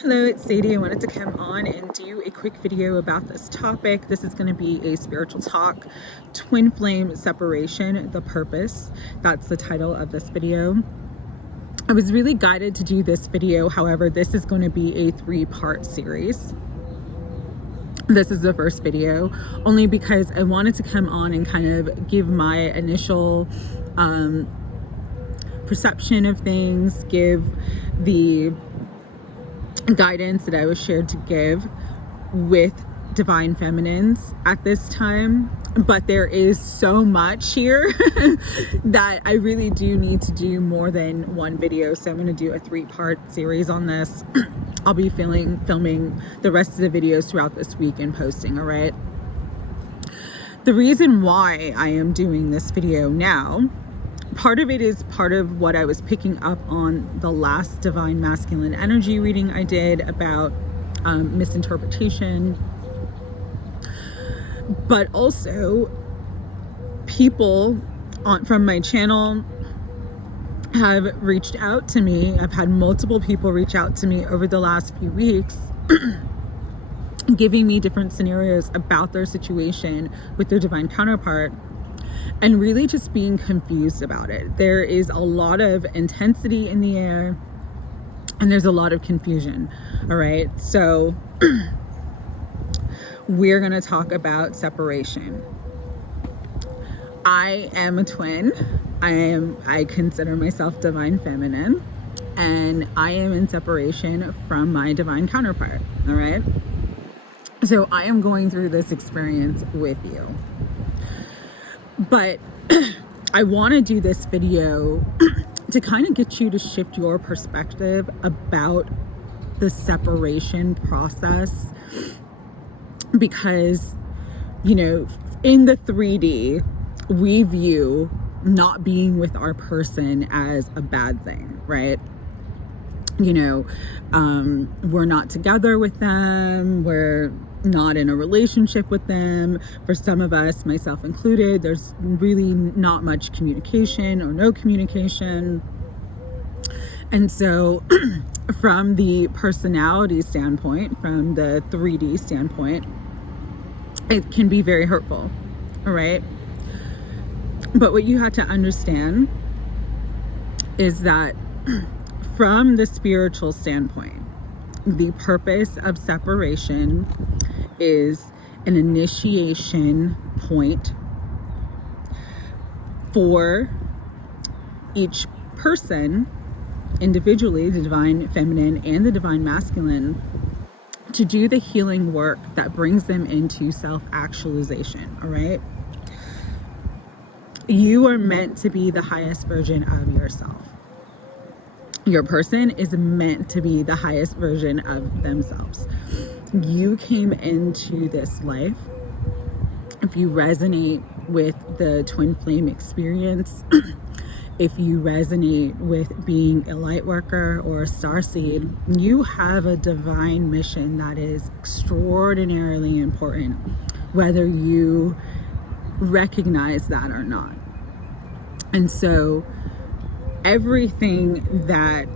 Hello, it's Sadie. I wanted to come on and do a quick video about this topic. This is going to be a spiritual talk, twin flame separation, the purpose. That's the title of this video. I was really guided to do this video. However, this is going to be a 3-part series. This is the first video, only because I wanted to come on and kind of give my initial perception of things, give the guidance that I was shared to give with divine feminines at this time. But there is so much here that I really do need to do more than one video. So I'm going to do a 3-part series on this. I'll be filming the rest of the videos throughout this week and posting, all right? The reason why I am doing this video now, part of it is part of what I was picking up on the last divine masculine energy reading I did about misinterpretation. But also, people from my channel have reached out to me. I've had multiple people reach out to me over the last few weeks giving me different scenarios about their situation with their divine counterpart, and really just being confused about it. There is a lot of intensity in the air and there's a lot of confusion. All right. So we're going to talk about separation. I am a twin. I consider myself divine feminine, and I am in separation from my divine counterpart. All right. So I am going through this experience with you. But I want to do this video to kind of get you to shift your perspective about the separation process, because, you know, in the 3D, we view not being with our person as a bad thing, right? You know, we're not together with them, we're not in a relationship with them. For some of us, myself included, there's really not much communication or no communication. And so from the personality standpoint, from the 3D standpoint, it can be very hurtful, all right? But what you have to understand is that from the spiritual standpoint, the purpose of separation is an initiation point for each person individually, the divine feminine and the divine masculine, to do the healing work that brings them into self-actualization, all right? You are meant to be the highest version of yourself. Your person is meant to be the highest version of themselves. You came into this life, if you resonate with the twin flame experience, if you resonate with being a light worker or a starseed, you have a divine mission that is extraordinarily important, whether you recognize that or not. And so everything that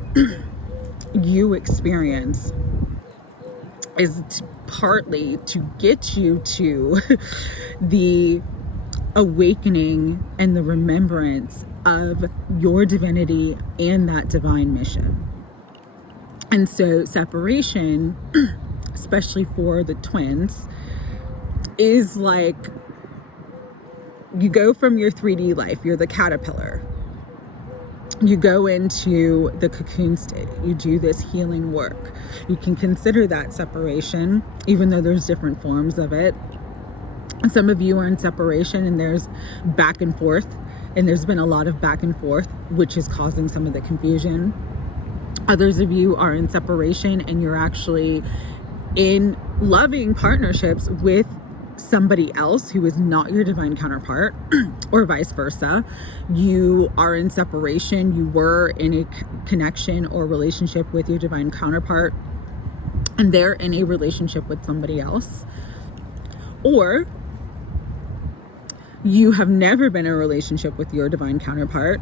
you experience is partly to get you to the awakening and the remembrance of your divinity and that divine mission. And so separation, especially for the twins, is like you go from your 3D life, you're the caterpillar. You go into the cocoon state. You do this healing work. You can consider that separation, even though there's different forms of it. Some of you are in separation and there's back and forth, and there's been a lot of back and forth, which is causing some of the confusion. Others of you are in separation and you're actually in loving partnerships with somebody else who is not your divine counterpart, or vice versa. You are in separation, you were in a connection or relationship with your divine counterpart, and they're in a relationship with somebody else. Or you have never been in a relationship with your divine counterpart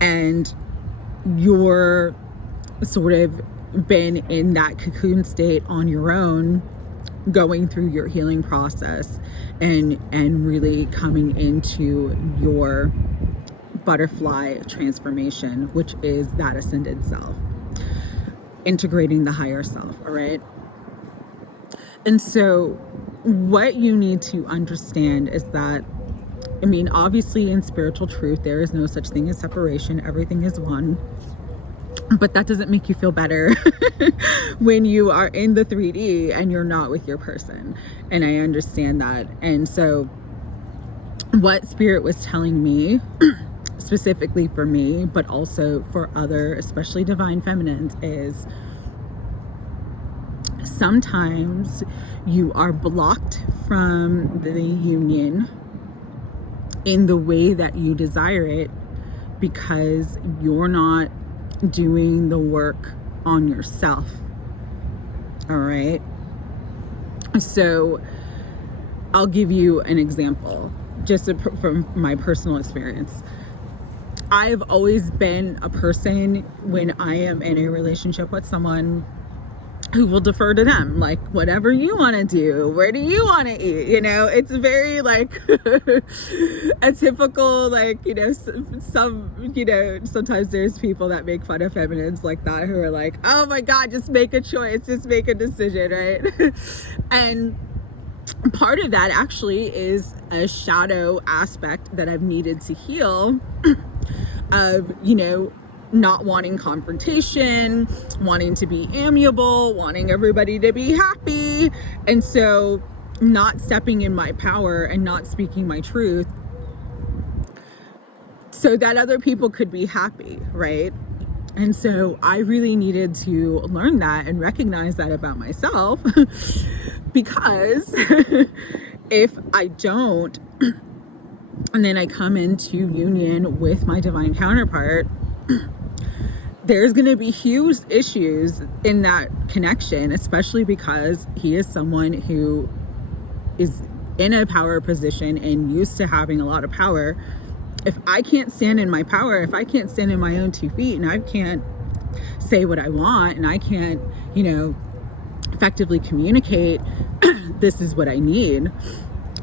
and you're sort of been in that cocoon state on your own, going through your healing process and really coming into your butterfly transformation, which is that ascended self, integrating the higher self. All right. And so what you need to understand is that, I mean, obviously in spiritual truth, there is no such thing as separation. Everything is one. But that doesn't make you feel better when you are in the 3D and you're not with your person. And I understand that. And so what Spirit was telling me, specifically for me, but also for other, especially divine feminines, is sometimes you are blocked from the union in the way that you desire it because you're not doing the work on yourself. All right. So I'll give you an example just from my personal experience. I've always been a person, when I am in a relationship with someone, who will defer to them, like, whatever you want to do, where do you want to eat? You know, it's very like a typical, like, you know, sometimes there's people that make fun of feminines like that, who are like, oh my God, just make a choice, just make a decision, right? And part of that actually is a shadow aspect that I've needed to heal of, you know, not wanting confrontation, wanting to be amiable, wanting everybody to be happy. And so not stepping in my power and not speaking my truth so that other people could be happy, right? And so I really needed to learn that and recognize that about myself because if I don't, and then I come into union with my divine counterpart, there's going to be huge issues in that connection, especially because he is someone who is in a power position and used to having a lot of power. If I can't stand in my power, if I can't stand in my own 2 feet, and I can't say what I want, and I can't, you know, effectively communicate, this is what I need,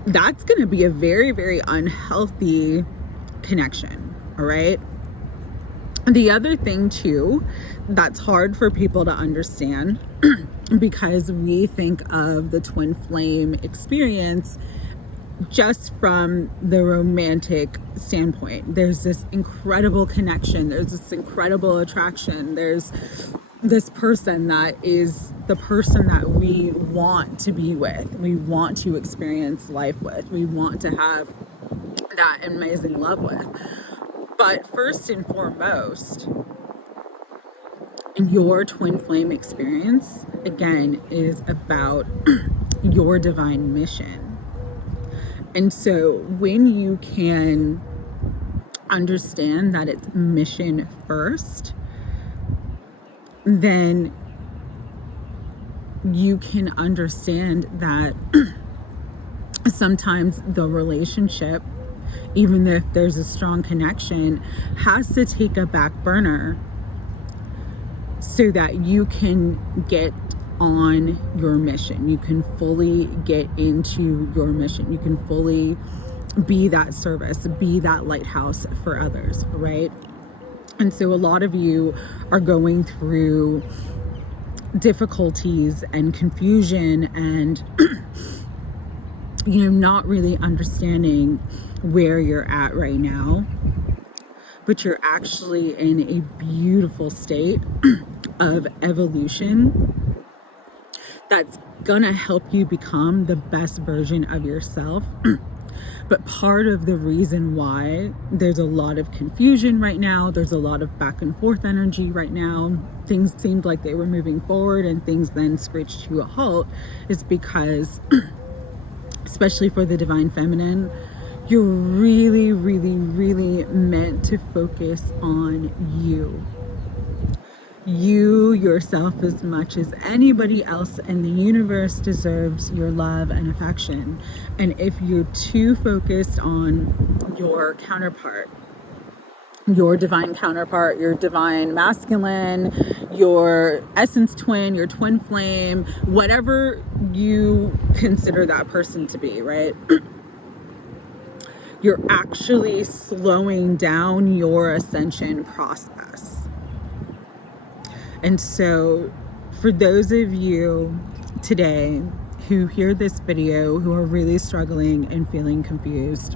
that's going to be a very, very unhealthy connection. All right. The other thing too, that's hard for people to understand because we think of the twin flame experience just from the romantic standpoint. There's this incredible connection. There's this incredible attraction. There's this person that is the person that we want to be with. We want to experience life with. We want to have that amazing love with. But first and foremost, your twin flame experience, again, is about your divine mission. And so when you can understand that it's mission first, then you can understand that sometimes the relationship, even if there's a strong connection, has to take a back burner so that you can get on your mission. You can fully get into your mission. You can fully be that service, be that lighthouse for others, right? And so a lot of you are going through difficulties and confusion and, you know, not really understanding where you're at right now, but you're actually in a beautiful state of evolution that's gonna help you become the best version of yourself. But part of the reason why there's a lot of confusion right now, there's a lot of back and forth energy right now, things seemed like they were moving forward and things then screeched to a halt, is because, especially for the divine feminine, you're really, really, really meant to focus on you. You yourself, as much as anybody else in the universe, deserves your love and affection. And if you're too focused on your counterpart, your divine counterpart, your divine masculine, your essence twin, your twin flame, whatever you consider that person to be, right? You're actually slowing down your ascension process. And so for those of you today who hear this video, who are really struggling and feeling confused,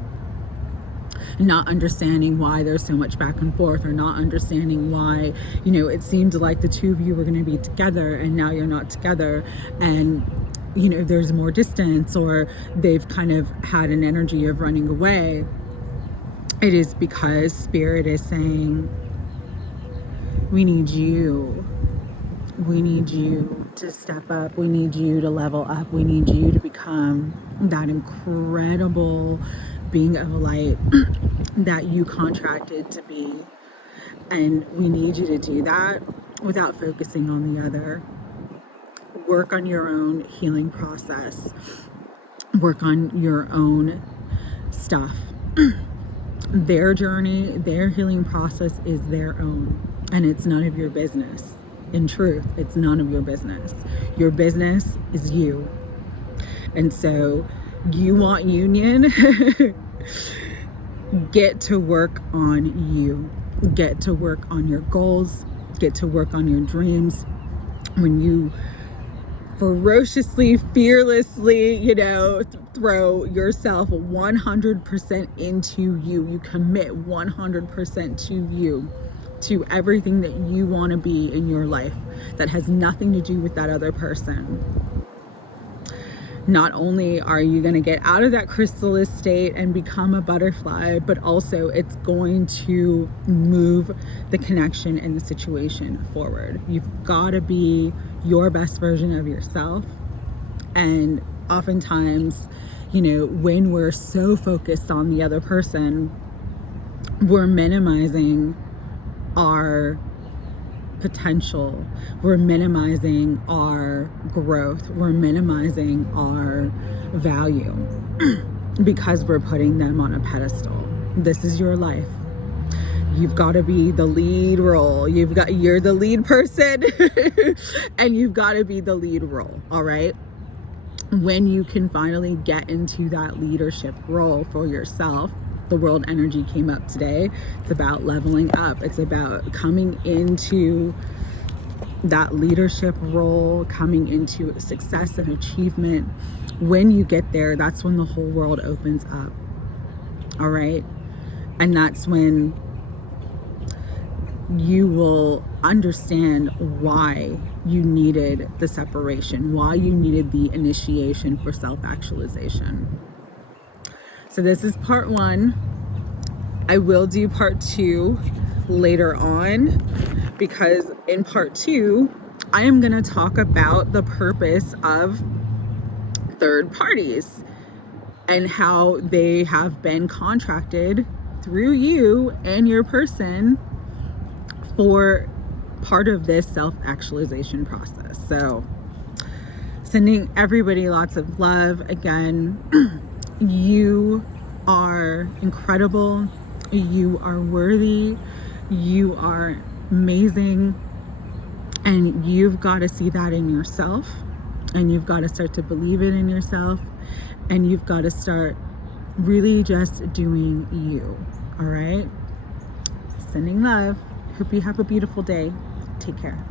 not understanding why there's so much back and forth, or not understanding why, it seemed like the two of you were going to be together and now you're not together, and there's more distance, or they've kind of had an energy of running away. It is because Spirit is saying, we need you to step up. We need you to level up. We need you to become that incredible being of light that you contracted to be. And we need you to do that without focusing on the other. Work on your own healing process. Work on your own stuff. Their journey, their healing process is their own. And it's none of your business. In truth, it's none of your business. Your business is you. And so you want union? Get to work on you. Get to work on your goals. Get to work on your dreams. When you ferociously, fearlessly, throw yourself 100% into you, you commit 100% to you, to everything that you want to be in your life that has nothing to do with that other person. Not only are you going to get out of that chrysalis state and become a butterfly, but also it's going to move the connection and the situation forward. You've got to be your best version of yourself. And oftentimes, when we're so focused on the other person, we're minimizing our potential, we're minimizing our growth, we're minimizing our value because we're putting them on a pedestal. This is your life. You've got to be the lead role. You're the lead person and you've got to be the lead role. All right. When you can finally get into that leadership role for yourself, the world energy came up today. It's about leveling up. It's about coming into that leadership role, coming into success and achievement. When you get there, that's when the whole world opens up. All right. And that's when you will understand why you needed the separation, why you needed the initiation for self-actualization. So this is part 1. I will do part 2 later on, because in part 2, I am going to talk about the purpose of third parties and how they have been contracted through you and your person for part of this self-actualization process. So sending everybody lots of love. Again, you are incredible. You are worthy. You are amazing. And you've got to see that in yourself. And you've got to start to believe it in yourself. And you've got to start really just doing you. All right? Sending love. Hope you have a beautiful day. Take care.